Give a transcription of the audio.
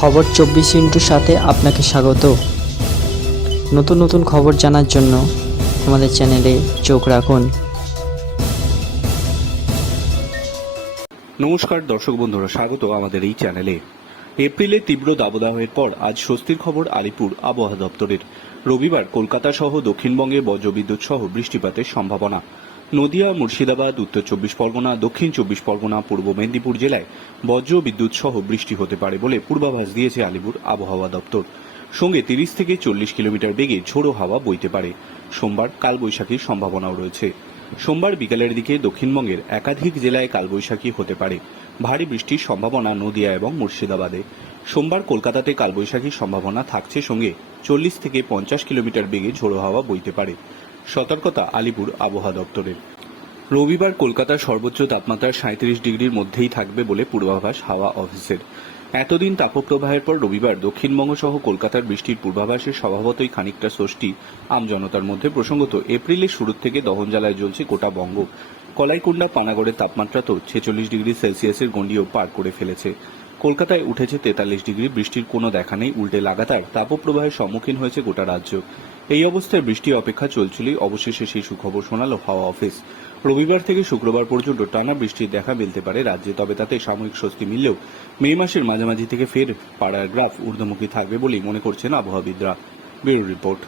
খবর চব্বিশ ইন্টুর সাথে আপনাকে স্বাগত। নতুন নতুন খবর জানার জন্য আমাদের চ্যানেলে চোখ রাখুন। নমস্কার দর্শক বন্ধুরা, স্বাগত আমাদের এই চ্যানেলে। এপ্রিলে তীব্র দাবদাহের পর আজ স্বস্তির খবর আলিপুর আবহাওয়া দপ্তরের। রবিবার কলকাতা সহ দক্ষিণবঙ্গে বজ্রবিদ্যুৎ সহ বৃষ্টিপাতের সম্ভাবনা। নদিয়া মুর্শিদাবাদ, উত্তর চব্বিশ পরগনা, দক্ষিণ চব্বিশ পরগনা, পূর্ব মেদিনীপুর জেলায় বজ্র বিদ্যুৎ সহ বৃষ্টি হতে পারে বলে পূর্বাভাস দিয়েছে আলিপুর আবহাওয়া দপ্তর। সঙ্গে তিরিশ থেকে চল্লিশ কিলোমিটার বেগে ঝোড়ো হাওয়া বইতে পারে। সোমবার কালবৈশাখীর সম্ভাবনাও রয়েছে। সোমবার বিকালের দিকে দক্ষিণবঙ্গের একাধিক জেলায় কালবৈশাখী হতে পারে। ভারী বৃষ্টির সম্ভাবনা নদিয়া এবং মুর্শিদাবাদে। সোমবার কলকাতাতে কালবৈশাখীর সম্ভাবনা থাকছে সঙ্গে চল্লিশ থেকে পঞ্চাশ কিলোমিটার বেগে ঝোড়ো হাওয়া বইতে পারে। সতর্কতা আলিপুর আবহাওয়া দপ্তরের। রবিবার কলকাতার সর্বোচ্চ তাপমাত্রা সাঁত্রিশ ডিগ্রির মধ্যেই থাকবে বলে পূর্বাভাস হাওয়া অফিসের। এতদিন তাপপ্রবাহের পর রবিবার দক্ষিণবঙ্গ সহ কলকাতার বৃষ্টির পূর্বাভাসে স্বভাবতই খানিকটা ষষ্ঠী আমজনতার মধ্যে। প্রসঙ্গত, এপ্রিলের শুরুর থেকে দহনজ্বালায় জ্বলছে গোটা বঙ্গ। কলাইকুণ্ডা পানাগড়ের তাপমাত্রা তো ছেচল্লিশ ডিগ্রি সেলসিয়াসের গণ্ডিও পার করে ফেলেছে। কলকাতায় উঠেছে তেতাল্লিশ ডিগ্রি, বৃষ্টির কোনো দেখা নেই, উল্টে লাগাতার তাপপ্রবাহের সম্মুখীন হয়েছে গোটা রাজ্য। এই অবস্থায় বৃষ্টি অপেক্ষা চলছিল অবশেষে সেই সুখবর শোনাল হাওয়া অফিস। রবিবার থেকে শুক্রবার পর্যন্ত টানা বৃষ্টির দেখা মিলতে পারে রাজ্যে, তবে তাতে সাময়িক স্বস্তি মিললেও মে মাসের মাঝামাঝি থেকে ফের পাড়ার গ্রাফ ঊর্ধ্বমুখী থাকবে বলেই মনে করছেন আবহাওয়াবিদরা। Bureau report.